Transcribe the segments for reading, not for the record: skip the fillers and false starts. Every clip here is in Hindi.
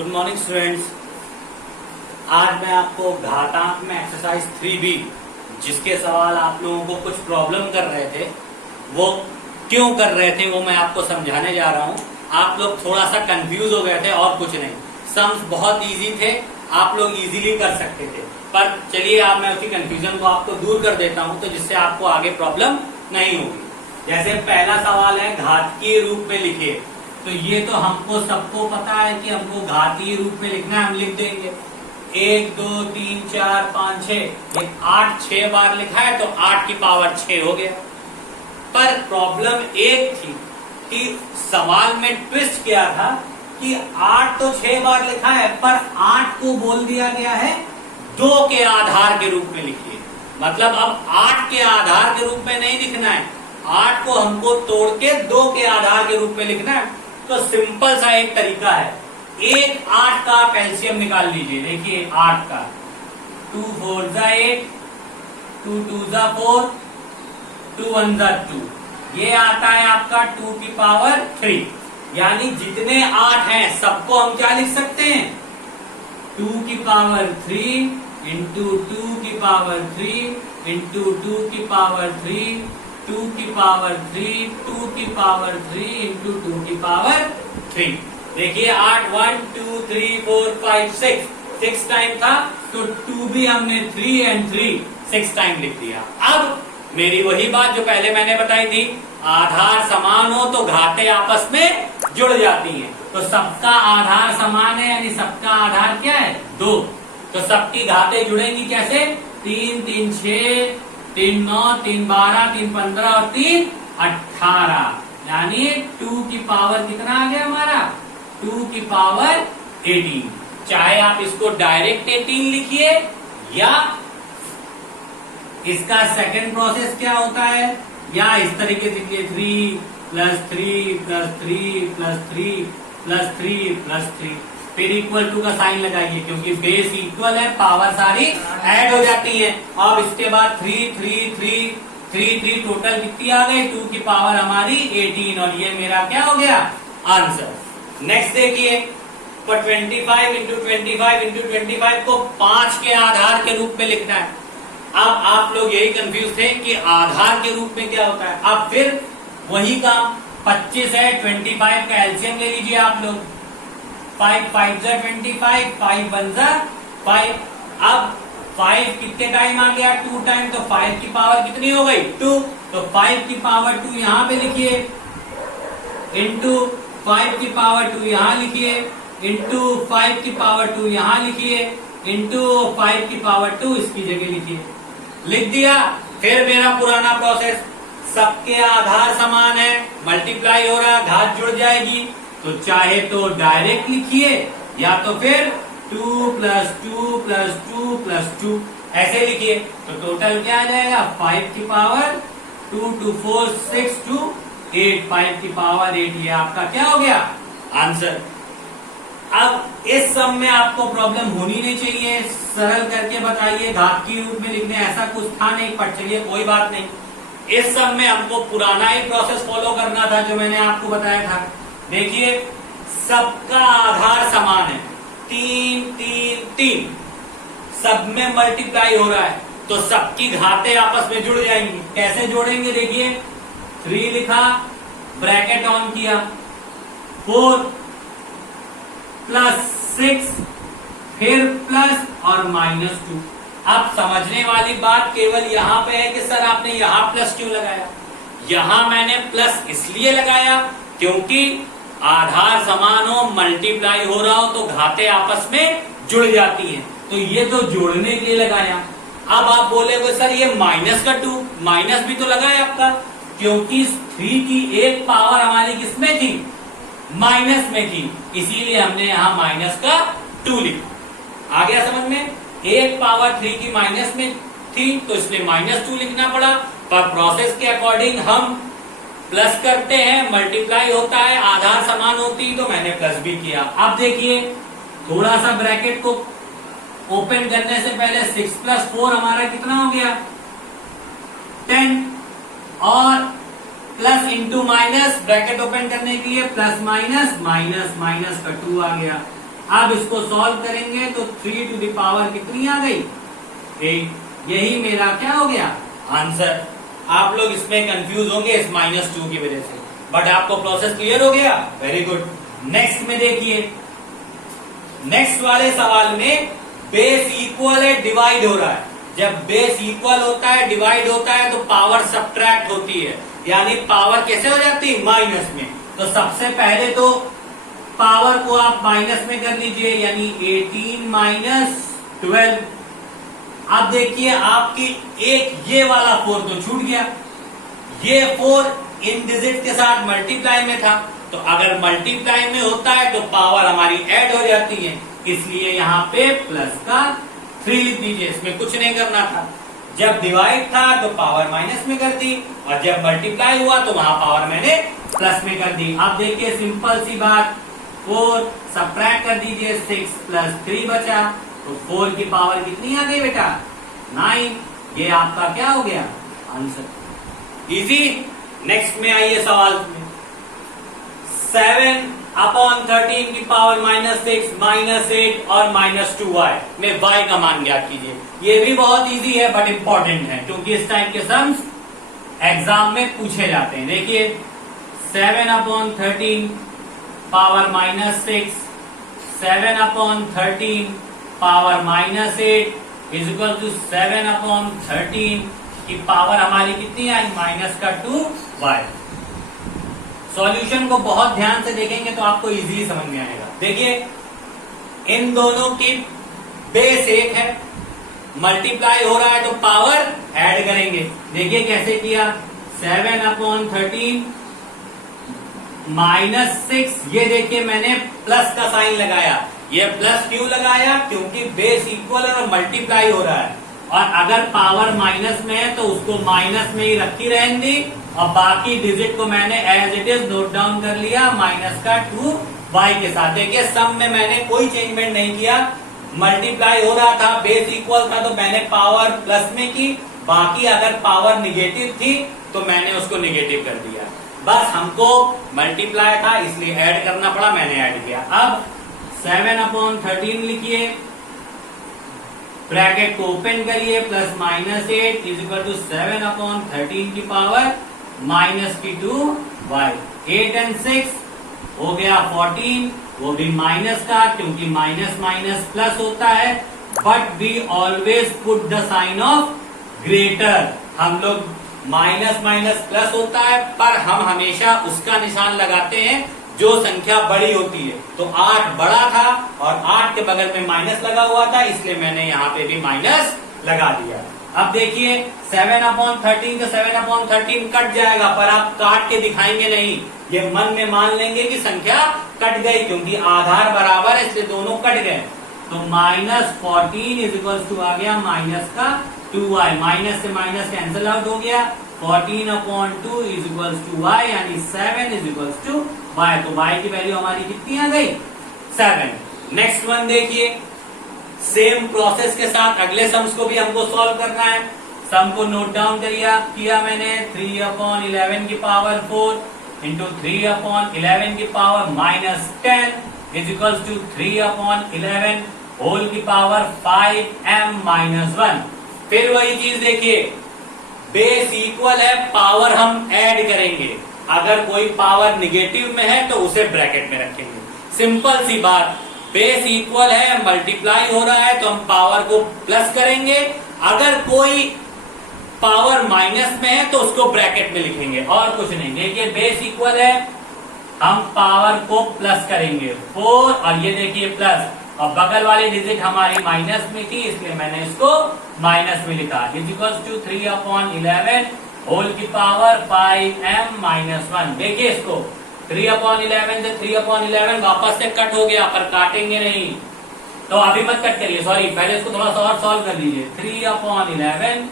Good morning students. आज मैं आपको घातांक में एक्सरसाइज 3B जिसके सवाल आप लोगों को कुछ प्रॉब्लम कर रहे थे, वो क्यों कर रहे थे वो मैं आपको समझाने जा रहा हूँ। आप लोग थोड़ा सा कंफ्यूज हो गए थे और कुछ नहीं। सम्स बहुत इजी थे, आप लोग इजीली कर सकते थे, पर चलिए आप मैं उसी कंफ्यूजन को आपको दूर कर देता हूँ तो जिससे आपको आगे प्रॉब्लम नहीं होगी। जैसे पहला सवाल है घातीय रूप में लिखिए, तो ये तो हमको सबको पता है कि हमको घातीय रूप में लिखना है, हम लिख देंगे 1 2 3 4 5 6, 8 6 बार लिखा है तो 8 की पावर 6 हो गया। पर प्रॉब्लम एक थी कि सवाल में ट्विस्ट क्या था कि 8 तो 6 बार लिखा है पर 8 को बोल दिया गया है 2 के आधार के रूप में लिखिए। मतलब अब 8 के आधार के रूप में नहीं लिखना है, 8 को हमको तोड़ के 2 के आधार के रूप में लिखना है। तो सिंपल सा एक तरीका है, एक 8 का आप एलसीएम निकाल लीजिए। देखिए 8 का 2 4 8, 2 2 4, 2 1 2, ये आता है आपका 2 की पावर 3। यानी जितने 8 हैं सबको हम क्या लिख सकते हैं, 2 की पावर 3 इंटू 2 की पावर 3 इंटू 2 की पावर 3, 2 की पावर 3, 2 की पावर 3 इंटू 2 की पावर 3। देखिए 8 1 2 3 4 5 6 टाइम था तो 2 भी हमने 3 and 3 6 टाइम लिख दिया। अब मेरी वही बात जो पहले मैंने बताई थी, आधार समान हो तो घाते आपस में जुड़ जाती हैं। तो सबका आधार समान है यानी सबका आधार क्या है 2, तो सबकी घाते जुड़ेंगी कैसे, 3 3 6, 3 9, 3 12, 3 15 और 3 18, यानी 2 की पावर कितना आ गया हमारा 2 की पावर 18। चाहे आप इसको डायरेक्ट 18 लिखिए या इसका सेकंड प्रोसेस क्या होता है, या इस तरीके से लिखिए 3 + 3 + 3 + 3 + 3 + 3, फिर इक्वल टू का साइन लगाइए क्योंकि बेस इक्वल है, पावर सारी ऐड हो जाती है। अब इसके बाद 3 3 3 3 3 टोटल कितनी आ गई 2 की पावर हमारी 18, और ये मेरा क्या हो गया आंसर। नेक्स्ट देखिए 25 इंटू 25 इंटू 25 को 5 के आधार के रूप में लिखना है। अब आप लोग यही कंफ्यूज थे कि आधार के रूप में क्या होता है। अब फिर वही काम 25 है, 25 का एलसीएम ले लीजिए आप लोग, 5 5 25, 5 1 5। अब 5 कितने टाइम आ गया 2 टाइम, तो 5 की पावर कितनी हो गई 2, तो 5 की पावर 2 यहां पे लिखिए, इंटू 5 की पावर 2 यहां लिखिए, इंटू 5 की पावर 2 यहां लिखिए, इंटू 5 की पावर 2 इसकी जगह लिखिए। लिख दिया। फिर मेरा पुराना प्रोसेस, सबके आधार समान है, मल्टीप्लाई हो रहा है, घात जुड़ जाएगी, तो चाहे तो डायरेक्ट लिखिए या तो फिर 2 + 2 + 2 + 2 ऐसे लिखिए। तो टोटल क्या आ जाएगा 5 की पावर 2 2 4 6 2 8, 5 की पावर 8, ये आपका क्या हो गया आंसर। अब इस सम में आपको प्रॉब्लम होनी नहीं चाहिए, सरल करके बताइए, घात के रूप में लिखने ऐसा कुछ था नहीं, पर चलिए कोई बात नहीं। इस सम में हमको पुराना ही प्रोसेस फॉलो करना था जो मैंने आपको बताया था। देखिए सबका आधार समान है, 3 3 3, सब में मल्टीप्लाई हो रहा है तो सबकी घातें आपस में जुड़ जाएंगी। कैसे जोड़ेंगे देखिए, 3 लिखा, ब्रैकेट ऑन किया, 4 + 6, फिर प्लस और -2। अब समझने वाली बात केवल यहाँ पे है कि सर आपने यहाँ प्लस क्यों लगाया। यहाँ मैंने प्लस इसलिए लगाया क्योंकि आधार समान हो, मल्टीप्लाई हो रहा हो तो घातें आपस में जुड़ जाती हैं, तो ये तो जोड़ने के लिए लगाया। अब आप बोलेगे सर ये -2, माइनस भी तो लगा है आपका, क्योंकि 3 की एक पावर हमारी किसमें थी माइनस में थी, इसीलिए हमने यहाँ -2 लिखा। आ गया समझ में, एक पावर 3 की माइनस में थी तो इसलिए -2 लिखना पड़ा। पर प्रोसेस के अकॉर्डिंग हम प्लस करते हैं, मल्टीप्लाई होता है, आधार समान होती तो मैंने प्लस भी किया। अब देखिए थोड़ा सा ब्रैकेट को ओपन करने से पहले 6 + 4 हमारा कितना हो गया 10, और plus into minus, bracket open करने के लिए प्लस माइनस, माइनस माइनस का 2 आ गया। अब इसको सॉल्व करेंगे तो 3 टू द पावर कितनी आ गई? 8। यही मेरा क्या हो गया? आंसर। आप लोग इसमें कंफ्यूज होंगे इस -2 की वजह से, बट आपको प्रोसेस क्लियर हो गया? Very good. नेक्स्ट में देखिए, नेक्स्ट वाले सवाल में बेस इक्वल है, डिवाइड हो रहा है। जब बेस इक्वल होता है, डिवाइड होता है, तो पावर सब्ट्रैक्ट होती है, यानी पावर कैसे हो जाती है? माइनस में। तो सबसे पहले तो पावर को आप माइनस में कर लीजिए, यानी 18 माइनस 12। अब देखिए आपकी एक ये वाला 4 तो छूट गया, ये 4 इन डिजिट के साथ मल्टीप्लाई में था, तो अगर मल्टीप्लाई में होता है तो पावर हमारी ऐड हो जाती है, इसलिए यहाँ पे प्लस का 3 लिख दीजिए, इसमें कुछ नहीं करना था। जब डिवाइड था तो पावर माइनस में कर दी, और जब मल्टीप्लाई हुआ तो वहां पावर मैंने प्लस में कर दी। अब देखिए सिंपल सी बात, 4 सब्ट्रैक्ट कर दीजिए, 6 प्लस 3 बचा, तो 4 की पावर कितनी आ गई बेटा? 9। ये आपका क्या हो गया? आंसर। इजी। नेक्स्ट में आइए सवाल में, 7/13 की पावर -6 -8 और -2y में y का मान ज्ञात कीजिए। ये भी बहुत इजी है बट इंपॉर्टेंट है, क्योंकि इस टाइप के सम्स एग्जाम में पूछे जाते हैं। देखिए 7/13 power -6, 7/13 power -8 is equal to 7/13 की पावर हमारी कितनी आई? -2y। सॉल्यूशन को बहुत ध्यान से देखेंगे तो आपको इजीली समझ में आएगा। देखिए इन दोनों की बेस 1 है, मल्टीप्लाई हो रहा है तो पावर ऐड करेंगे। देखिए कैसे किया, 7/13 -6, ये देखिए मैंने प्लस का साइन लगाया। ये प्लस क्यों लगाया? क्योंकि बेस इक्वल है और मल्टीप्लाई हो रहा है, और अगर पावर माइनस में है तो उसको माइनस में ही रखी रहेंगी, और बाकी डिजिट को मैंने as it is note down कर लिया -2y के साथ। देखिए सम में मैंने कोई चेंजमेंट नहीं किया, मल्टीप्लाई हो रहा था, बेस इक्वल था तो मैंने पावर प्लस में की, बाकी अगर पावर निगेटिव थी तो मैंने उसको निगेटिव कर दिया। बस हमको मल्टीप्लाई था इसलिए ऐड करना पड़ा, मैंने ऐड किया। अब 7/13 लिखिए, ब्रैकेट को ओपन करिए, प्लस -8 इज इक्वल टू 7/13 की पावर -2y। 8 और 6 हो गया 14, वो भी माइनस का, क्योंकि माइनस माइनस प्लस होता है, but we always put the sign of greater. हम लोग माइनस माइनस प्लस होता है, पर हम हमेशा उसका निशान लगाते हैं जो संख्या बड़ी होती है। तो 8 बड़ा था और 8 के बगल में माइनस लगा हुआ था, इसलिए मैंने यहाँ पे भी माइनस लगा दिया। अब देखिए 7/13 का 7/13 कट जाएगा, पर आप काट के दिखाएंगे नहीं, ये मन में मान लेंगे कि संख्या कट गई, क्योंकि आधार बराबर है इसलिए दोनों कट गए। तो -14 इज इक्वल टू आ गया -2y, माइनस से माइनस कैंसिल आउट हो गया, 14/2 इज इक्वल टू y, यानी 7 इज इक्वल टू y। तो y की वैल्यू हमारी कितनी आ गई? 7। नेक्स्ट वन देखिए, सेम प्रोसेस के साथ अगले सम्स को भी हमको सॉल्व करना है। सम को नोट डाउन किया मैंने, 3/11 की पावर 4 इंटू 3/11 की power -10 is equal to 3/11 whole की पावर 5m-1। फिर वही चीज देखिए, बेस इक्वल है, पावर हम ऐड करेंगे, अगर कोई पावर निगेटिव में है तो उसे ब्रैकेट में रखेंगे। सिंपल सी बात, बेस इक्वल है, मल्टीप्लाई हो रहा है तो हम पावर को प्लस करेंगे, अगर कोई पावर माइनस में है तो उसको ब्रैकेट में लिखेंगे, और कुछ नहीं। देखिए बेस इक्वल है, हम पावर को प्लस करेंगे 4, और ये देखिए प्लस, और बगल वाली डिजिट हमारी माइनस में थी इसलिए मैंने इसको माइनस में लिखा, इज इक्वल टू 3/11 होल की पावर 5m-1। देखिए इसको 3/11 से 3/11 वापस से कट हो गया, पर काटेंगे नहीं, तो अभी मत कट करिए, सॉरी, पहले इसको थोड़ा सा और सॉल्व कर लीजिए। 3/11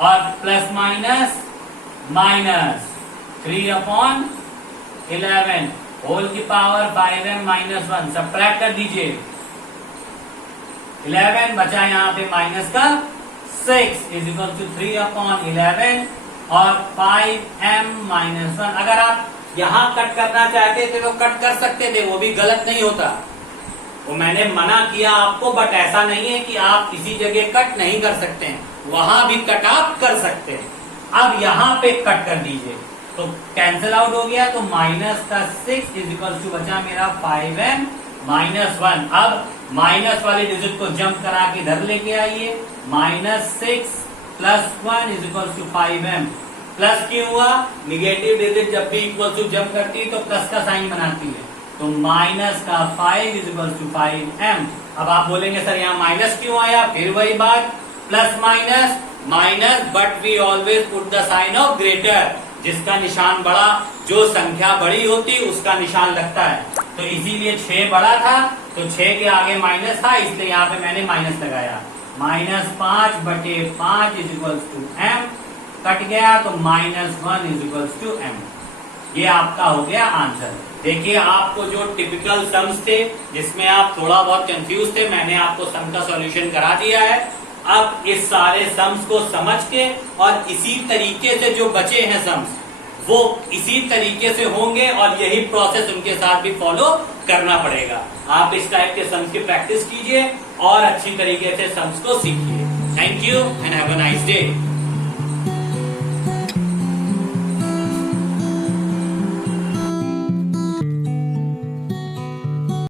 और प्लस माइनस माइनस 3/11 होल की पावर 5m-1, सब्ट्रैक्ट कर दीजिए, 11 बचा यहाँ पे माइनस का 6 इज इक्वल टू 3/11 और 5m-1। अगर आप यहां कट करना चाहते थे तो कट कर सकते थे, वो भी गलत नहीं होता, वो मैंने मना किया आपको, बट ऐसा नहीं है कि आप किसी जगह कट नहीं कर सकते हैं, वहां भी कट आप कर सकते हैं। अब यहां पे कट कर दीजिए तो कैंसिल आउट हो गया, तो माइनस का 6 इज इक्वल टू बचा मेरा 5m माइनस 1। अब माइनस वाले डिजिट को जंप करा के इधर लेके आइए, -6 plus 1 is equal to 5m। Plus क्यों हुआ? निगेटिव डिजिट जब भी इक्वल टू जंप करती है तो प्लस का साइन बनाती है, तो माइनस का 5 इज इक्वल टू 5m। अब आप बोलेंगे सर यहाँ माइनस क्यों आया? फिर वही बात, plus minus minus, but we always put the sign of greater. जिसका निशान बड़ा, जो संख्या बड़ी होती उसका निशान लगता है। तो इसीलिए 6 बड़ा था तो 6 के आगे माइनस था, इसलिए यहाँ पे मैंने माइनस लगाया। -5/5 इज इक्वल टू m, कट गया तो -1 इज इक्वल टू m। ये आपका हो गया आंसर। देखिए आपको जो टिपिकल सम्स थे जिसमें आप थोड़ा बहुत कंफ्यूज थे, मैंने आपको सम का सॉल्यूशन करा दिया है। अब इस सारे सम्स को समझ के और इसी तरीके से जो बचे हैं सम्स वो इसी तरीके से होंगे और यही प्रोसेस उनके साथ भी फॉलो करना पड़ेगा। आप इस टाइप के सम्स की प्रैक्टिस कीजिए और अच्छी तरीके से सम्स को सीखिए। Thank you and have a nice day.